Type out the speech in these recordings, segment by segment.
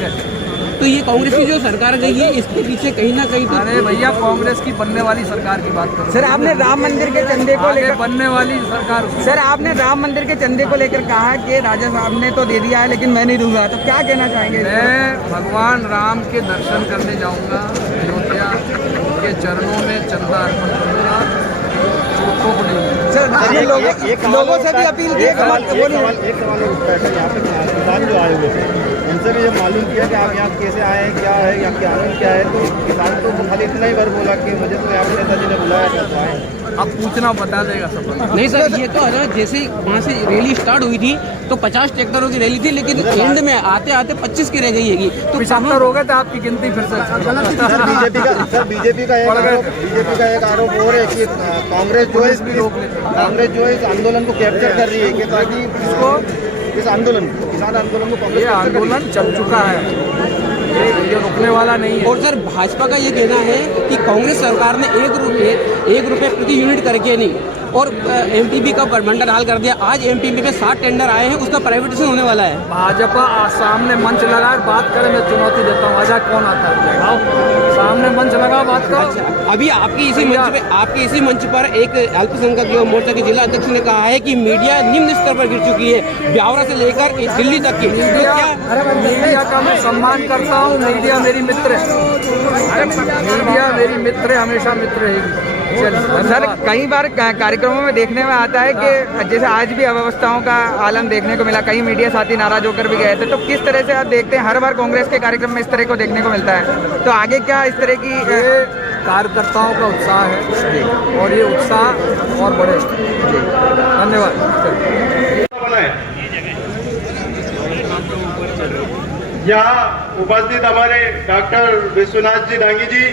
कैसे? तो ये कांग्रेस की जो सरकार गई है इसके पीछे कहीं ना कहीं अरे भैया, कांग्रेस की बनने वाली सरकार की बात करो। सर आपने राम मंदिर के चंदे को लेकर बनने वाली सरकार। सर आपने राम मंदिर के चंदे को लेकर कहा कि राजा साहब ने तो दे दिया है लेकिन मैं नहीं दूंगा, तो क्या कहना चाहेंगे? मैं भगवान राम के दर्शन करने जाऊंगा अयोध्या, उनके चरणों में चंदा अर्पण करूंगा, छोटों को नहीं। सर आपने लोगों से भी अपील की, एक सवाल उठता है सर, यहाँ पे किसान जो आए हुए थे उनसे भी जब मालूम किया कि आप यहाँ कैसे आए हैं, क्या है या क्या आनंद क्या है, तो किसान तो खाली इतना ही बार बोला कि मुझे तो यहाँ पे नेताजी ने बुलाया था, तो आए। अब पूछना बता देगा सब। नहीं सर, ये तो है जैसे वहाँ से रैली स्टार्ट हुई थी तो 50 ट्रैक्टरों की रैली थी, लेकिन एंड में आते आते 25 की रह गई है। तो 75 हो गए थे, आपकी गिनती फिर से। सर बीजेपी का एक आरोप और है कि कांग्रेस जो है इस आंदोलन को कैप्चर कर रही है कि ताकि इस आंदोलन को, किसान आंदोलन को, ये आंदोलन चल चुका है, ये रुकने वाला नहीं है। और सर भाजपा का ये कहना है कि कांग्रेस सरकार ने 1 रुपये प्रति यूनिट करके नहीं और एमटीबी का बंडल हाल कर दिया। आज एमटीबी में 7 टेंडर आए हैं, उसका प्राइवेटाइजेशन होने वाला है। भाजपा सामने मंच लगा बात करे, मैं चुनौती देता हूँ। आजा कौन आता है, आओ सामने मंच लगा बात करो। अच्छा, अभी आपके इसी मंच पर एक अल्पसंख्यक युवा मोर्चा के जिला अध्यक्ष ने कहा है कि मीडिया निम्न स्तर पर गिर चुकी है, ब्यावरा से लेकर दिल्ली तक की। मीडिया का मैं सम्मान करता हूँ, मीडिया मेरी मित्र है, मीडिया मेरी मित्र है, हमेशा मित्र रहेगी। सर कई बार कार्यक्रमों में देखने में आता है कि जैसे आज भी अव्यवस्थाओं का आलम देखने को मिला, कई मीडिया साथी नाराज होकर भी गए थे, तो किस तरह से आप देखते हैं? हर बार कांग्रेस के कार्यक्रम में इस तरह को देखने को मिलता है, तो आगे क्या इस तरह की? कार्यकर्ताओं का उत्साह है और ये उत्साह और बढ़े। धन्यवाद। यहाँ उपस्थित हमारे डॉक्टर विश्वनाथ जी डांगी जी,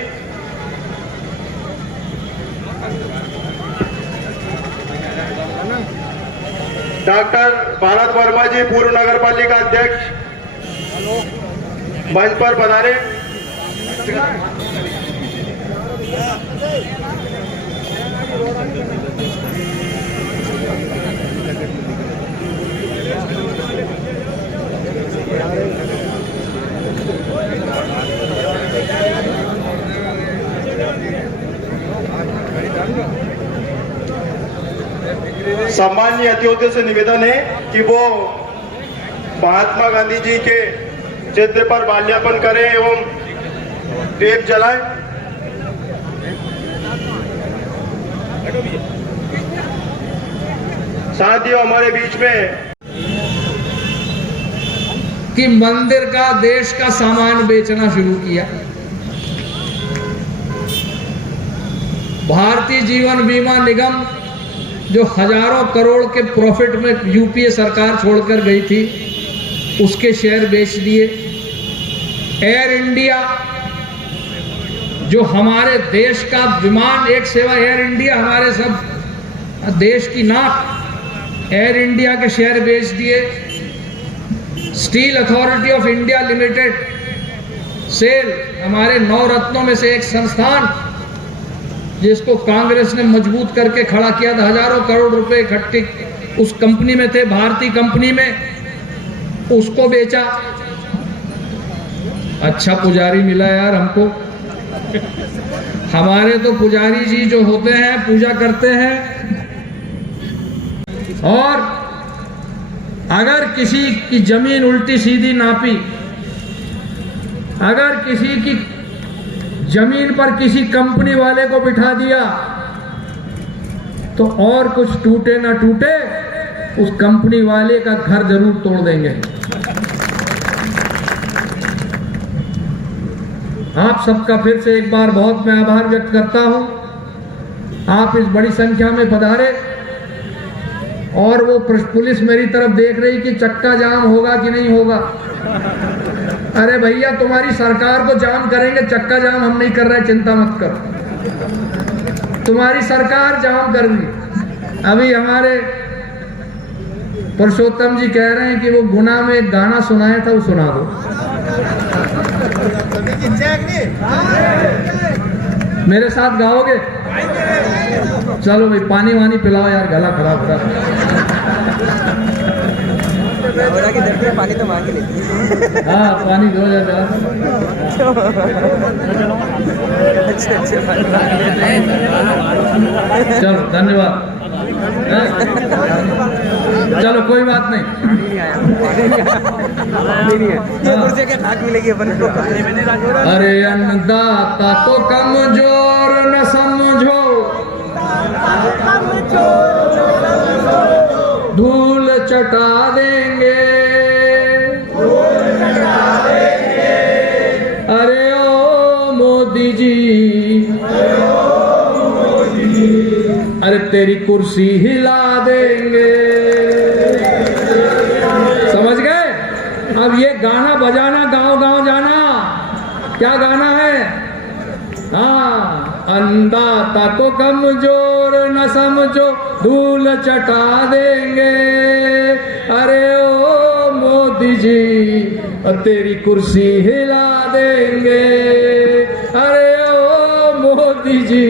डॉक्टर भारत वर्मा जी, पूर्व नगर पालिका अध्यक्ष, मंच पर पधारे। सम्माननीय अतिथियों से निवेदन है कि वो महात्मा गांधी जी के चित्र पर माल्यार्पण करें एवं दीप जलाएं। साथियों, हमारे बीच में कि मंदिर का, देश का सामान बेचना शुरू किया। भारतीय जीवन बीमा निगम जो हजारों करोड़ के प्रॉफिट में यूपीए सरकार छोड़कर गई थी, उसके शेयर बेच दिए। एयर इंडिया जो हमारे देश का विमान, एक सेवा एयर इंडिया हमारे सब देश की नाक, एयर इंडिया के शेयर बेच दिए। Steel authority of India limited, SAIL, हमारे 9 रत्नों में से एक संस्थान जिसको कांग्रेस ने मजबूत करके खड़ा किया था, हजारों करोड़ रुपए इकट्ठे उस कंपनी में थे, भारतीय कंपनी में, उसको बेचा। अच्छा पुजारी मिला यार हमको। हमारे तो पुजारी जी जो होते हैं पूजा करते हैं, और अगर किसी की जमीन उल्टी सीधी नापी, अगर किसी की जमीन पर किसी कंपनी वाले को बिठा दिया तो और कुछ टूटे ना टूटे, उस कंपनी वाले का घर जरूर तोड़ देंगे। आप सबका फिर से एक बार बहुत मैं आभार व्यक्त करता हूं। आप इस बड़ी संख्या में पधारे, और वो पुलिस मेरी तरफ देख रही कि चक्का जाम होगा कि नहीं होगा। अरे भैया, तुम्हारी सरकार को जाम करेंगे, चक्का जाम हम नहीं कर रहे, चिंता मत करो, तुम्हारी सरकार जाम कर रही। अभी हमारे पुरुषोत्तम जी कह रहे हैं कि वो गुना में एक गाना सुनाया था, वो सुना दो। मेरे साथ गाओगे? चलो भाई, पानी वानी पिलाओ यार, गला खराब हो रहा है। की धरती में पानी तो मांग लेती है। हाँ पानी दो जरा। चलो धन्यवाद। चलो कोई बात नहीं। कुर्सी के खाक मिलेगी अपन को। अरे अन्नदाता को कमजोर न समझो, धूल चटा देंगे। अरे ओ मोदी जी, अरे तेरी कुर्सी हिला देंगे। समझ गए? अब ये गाना बजाना, गांव गांव जाना, क्या गाना है? हाँ, अन्नदाता को कमजोर न समझो, धूल चटा देंगे। अरे ओ मोदी जी, तेरी कुर्सी हिला देंगे। अरे ओ मोदी जी,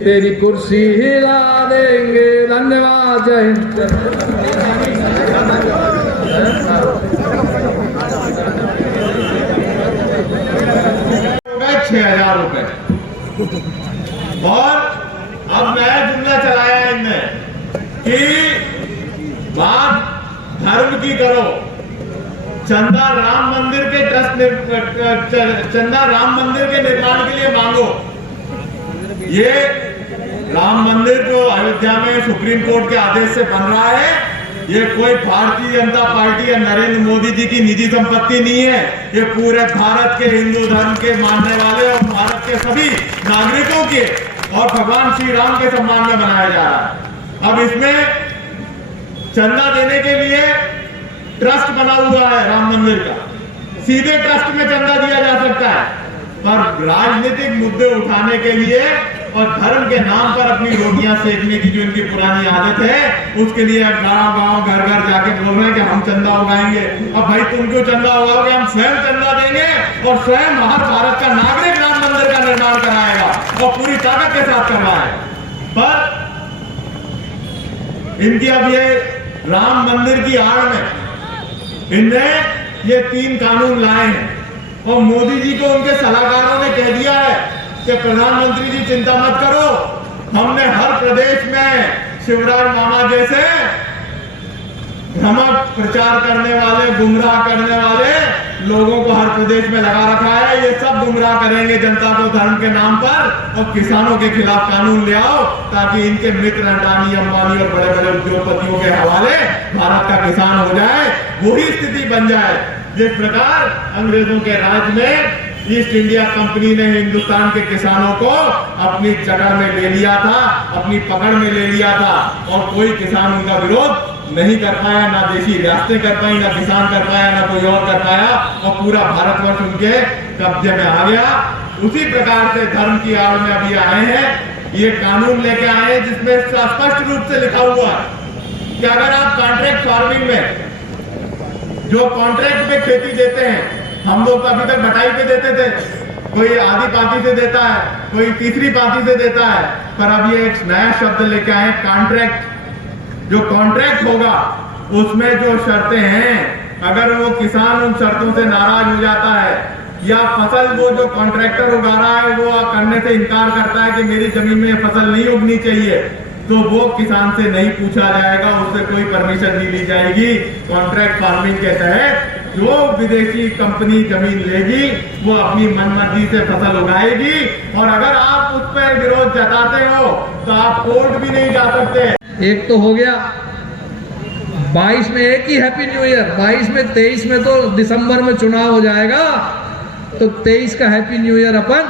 तेरी कुर्सी हिला देंगे। धन्यवाद। जय हिंद। 6,000 रुपए। और अब नया जुमला चलाया इनने कि बात धर्म की करो, चंदा राम मंदिर के चंदा राम मंदिर के निर्माण के लिए मांगो। ये राम मंदिर जो अयोध्या में सुप्रीम कोर्ट के आदेश से बन रहा है, ये कोई भारतीय जनता पार्टी या नरेंद्र मोदी जी की निजी संपत्ति नहीं है। ये पूरे भारत के हिंदू धर्म के मानने वाले और भारत के सभी नागरिकों के और भगवान श्री राम के सम्मान में बनाया जा रहा है। अब इसमें चंदा देने के लिए ट्रस्ट बना हुआ है राम मंदिर का, सीधे ट्रस्ट में चंदा दिया जा सकता है, पर राजनीतिक मुद्दे उठाने के लिए और धर्म के नाम पर अपनी रोटियां सेकने की जो इनकी पुरानी आदत है, उसके लिए गांव गांव घर घर जाके बोल रहे हैं कि हम चंदा उगाएंगे। अब भाई तुम क्यों चंदा उगाओगे? हम स्वयं चंदा देंगे और स्वयं हर भारत का नागरिक राम मंदिर का निर्माण कराएगा और पूरी ताकत के साथ करवाएगा। पर इनकी अब ये राम मंदिर की आड़ में इनने ये 3 कानून लाए हैं और मोदी जी को उनके सलाहकारों ने कह दिया है कि प्रधानमंत्री जी चिंता मत करो, हमने हर प्रदेश में शिवराज मामा जैसे भ्रमक प्रचार करने वाले, गुमराह करने वाले लोगों को हर प्रदेश में लगा रखा है। ये सब गुमराह करेंगे जनता को धर्म के नाम पर और किसानों के खिलाफ कानून ले आओ ताकि इनके मित्र अडानी, अंबानी और बड़े बड़े उद्योगपतियों के हवाले भारत का किसान हो जाए, वही स्थिति बन जाए जिस प्रकार अंग्रेजों के राज में ईस्ट इंडिया कंपनी ने हिंदुस्तान के किसानों को अपनी जगह में ले लिया था, अपनी पकड़ में ले लिया था और कोई किसान उनका विरोध नहीं कर पाया, ना देशी रियासतें कर पाई, ना किसान कर पाया, ना कोई और कर पाया और पूरा भारतवर्ष उनके कब्जे में आ गया। उसी प्रकार से धर्म की आड़ में अभी आए हैं, ये कानून लेके आए हैं जिसमें स्पष्ट रूप से लिखा हुआ है कि अगर आप कॉन्ट्रैक्ट फार्मिंग में जो कॉन्ट्रैक्ट पे खेती देते हैं, हम लोग अभी तक बटाई पे देते थे, कोई आधी पाती से देता है, कोई तीसरी पाती से देता है, पर अब ये एक नया शब्द लेके आए कॉन्ट्रैक्ट। जो कॉन्ट्रैक्ट होगा उसमें जो शर्तें हैं, अगर वो किसान उन शर्तों से नाराज हो जाता है या फसल वो जो कॉन्ट्रैक्टर उगा रहा है वो करने से इनकार करता है कि मेरी जमीन में फसल नहीं उगनी चाहिए, तो वो किसान से नहीं पूछा जाएगा, उससे कोई परमिशन नहीं ली जाएगी। कॉन्ट्रैक्ट फार्मिंग के तहत जो विदेशी कंपनी जमीन लेगी वो अपनी मनमर्जी से फसल उगाएगी और अगर आप उस पर विरोध जताते हो तो आप कोर्ट भी नहीं जा सकते। एक तो हो गया 22 में एक ही हैप्पी न्यू ईयर, 22 में 23 में तो दिसंबर में चुनाव हो जाएगा, तो 23 का हैप्पी न्यू ईयर अपन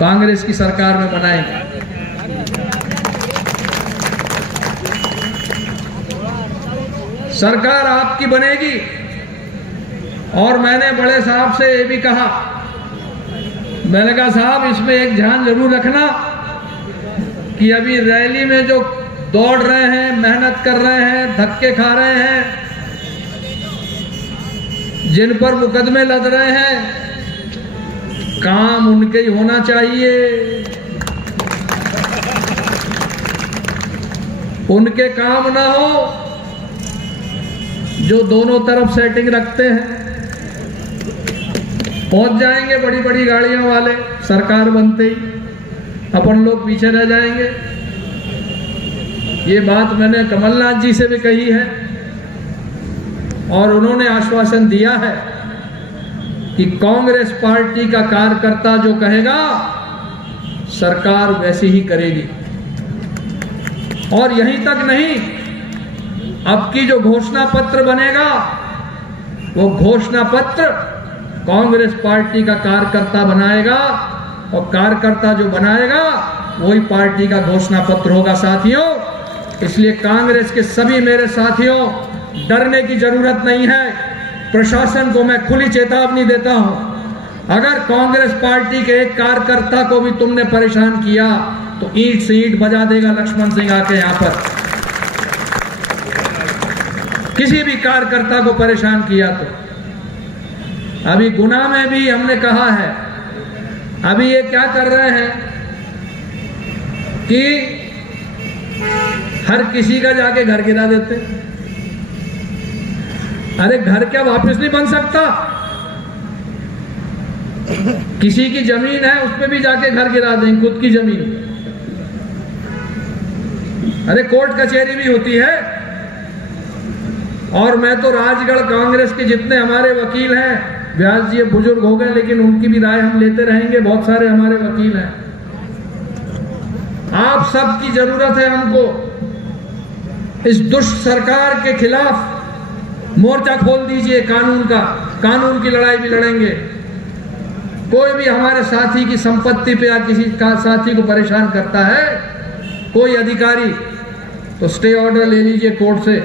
कांग्रेस की सरकार में मनाएंगे। सरकार आपकी बनेगी और मैंने बड़े साहब से ये भी कहा, मैंने कहा साहब इसमें एक ध्यान जरूर रखना कि अभी रैली में जो दौड़ रहे हैं, मेहनत कर रहे हैं, धक्के खा रहे हैं, जिन पर मुकदमे लद रहे हैं, काम उनके ही होना चाहिए। उनके काम ना हो जो दोनों तरफ सेटिंग रखते हैं। पहुंच जाएंगे बड़ी बड़ी गाड़ियों वाले सरकार बनते ही, अपन लोग पीछे रह जाएंगे। ये बात मैंने कमलनाथ जी से भी कही है और उन्होंने आश्वासन दिया है कि कांग्रेस पार्टी का कार्यकर्ता जो कहेगा सरकार वैसी ही करेगी। और यहीं तक नहीं, अब की जो घोषणा पत्र बनेगा वो घोषणा पत्र कांग्रेस पार्टी का कार्यकर्ता बनाएगा और कार्यकर्ता जो बनाएगा वही पार्टी का घोषणा पत्र होगा साथियों। इसलिए कांग्रेस के सभी मेरे साथियों, डरने की जरूरत नहीं है। प्रशासन को मैं खुली चेतावनी देता हूं, अगर कांग्रेस पार्टी के एक कार्यकर्ता को भी तुमने परेशान किया तो ईंट से ईंट बजा देगा लक्ष्मण सिंह आके यहां पर। किसी भी कार्यकर्ता को परेशान किया तो अभी गुना में भी हमने कहा है, अभी ये क्या कर रहे हैं कि हर किसी का जाके घर गिरा देते। अरे घर क्या वापस नहीं बन सकता? किसी की जमीन है उस पे भी जाके घर गिरा देंगे, खुद की जमीन। अरे कोर्ट कचहरी भी होती है। और मैं तो राजगढ़ कांग्रेस के जितने हमारे वकील हैं, व्यास जी बुजुर्ग हो गए लेकिन उनकी भी राय हम लेते रहेंगे, बहुत सारे हमारे वकील हैं। आप सबकी जरूरत है हमको इस दुष्ट सरकार के खिलाफ मोर्चा खोल दीजिए कानून का, कानून की लड़ाई भी लड़ेंगे। कोई भी हमारे साथी की संपत्ति पे या किसी का साथी को परेशान करता है, कोई अधिकारी, तो स्टे ऑर्डर ले लीजिए कोर्ट से,